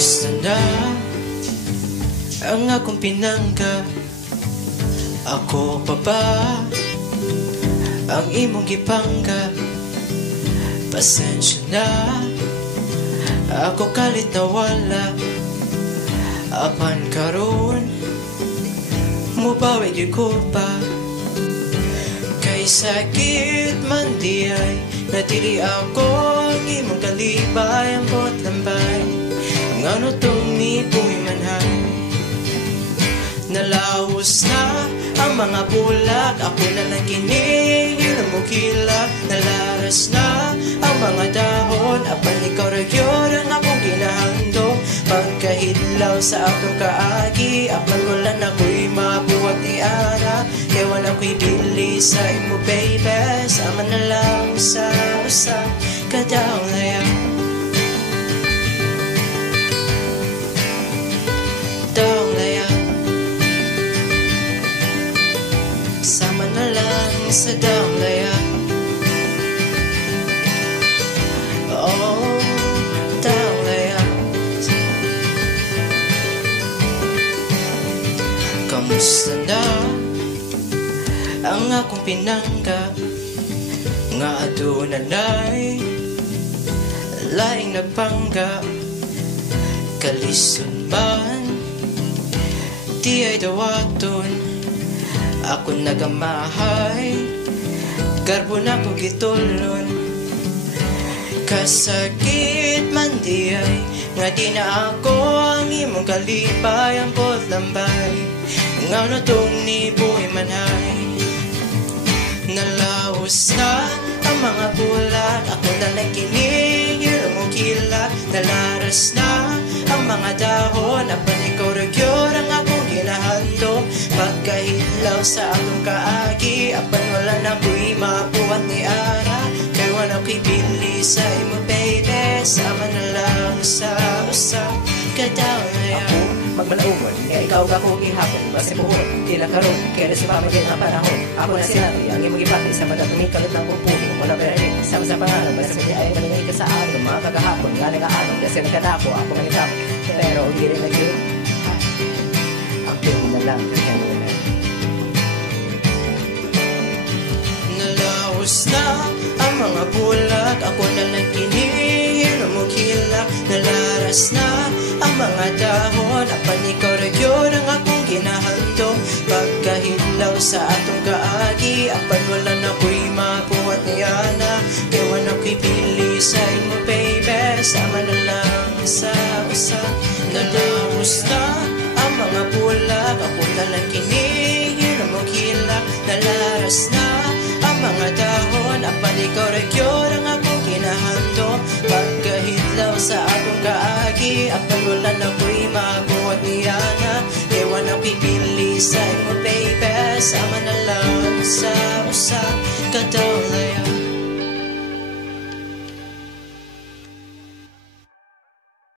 Kamusta na ang akong pinangga? Ako pa ba ang imong gipangga? Pasensya na, ako kalit na wala. Apan karon mubawi gyud ko pa. Kay sakit man di ay natili ako ang imong kalibay. Ang bot lambay ngano tong nipoy manhay. Nalaos na ang mga bulag, ako na lang kining hinamukila. Nalaras na ang mga dahon, apan ikaw ragyod ang akong ginahandong. Pagkahidlaw sa atong kaagi, apan wala na ko'y mabuhat ni Ara. Kaya wala ko'y bili sa imo baby, sama na lang sa usa kadaong layak. Daong layak, sama na lang sa daong layak. Oh, daong layak. Kamusta na ang akong pinangga? Nga adunanay laing nagpangga. Kalison man di ay dawaton, ako nagamahay, garbo na ko gitulon. Kasakit man di ay nga di na ako ang imong kalipay. Ang bot lambay ngano tong nibuhi manhay. Nalaos na ang mga bulag, ako na lang kining hirumukila. Nalaras na ang mga dahon, apan ikaw ragyod ang akong ginahandong. Pagkahilaw sa atong kaagi, apan wala na ko'y mabuhat ni Ara. Kaya wala ko'y bili sa imo baby, sama na lang sa usa kadaong layak. Magmalaumon, kaya ikaw ka kong ihapon, base buhon, tila karon, kaya si mama din ang panahon. Ako na sinabi, ang imong ipati sa mga tumikalit ng pupuno. Wala pa rin, sama sa pangalan, base mo di ay maningay ka sa araw. Mga kagahapon, nga nag-aanong, kasi nagkadapo, ako nga nagkap. Pero hindi rin nag-yun, ang pili na lang, kaya mo na. Nalaos na ang mga bulag, ako na lang kinihirumukila. Nalaras na ang mga dahon, apan ikaw ragyod ang akong ginahandong. Pagkahilaw sa atong kaagi, apan wala na ko'y mabuhat ni Ana. Kaya wala ko'y pili sa imo baby, sama na lang sa usa. Nalaos na ang mga bulag, ako na lang kinihirumukila. Nalaras na ang mga dahon, apan ikaw ragyod ang akong ginahandong. Pagkahidlaw sa atong kaagi, apan wala na ko'y mabuhat ni Ana. Ewan ang pipili sa imo baby, sama na lang sa usa kadaong layak.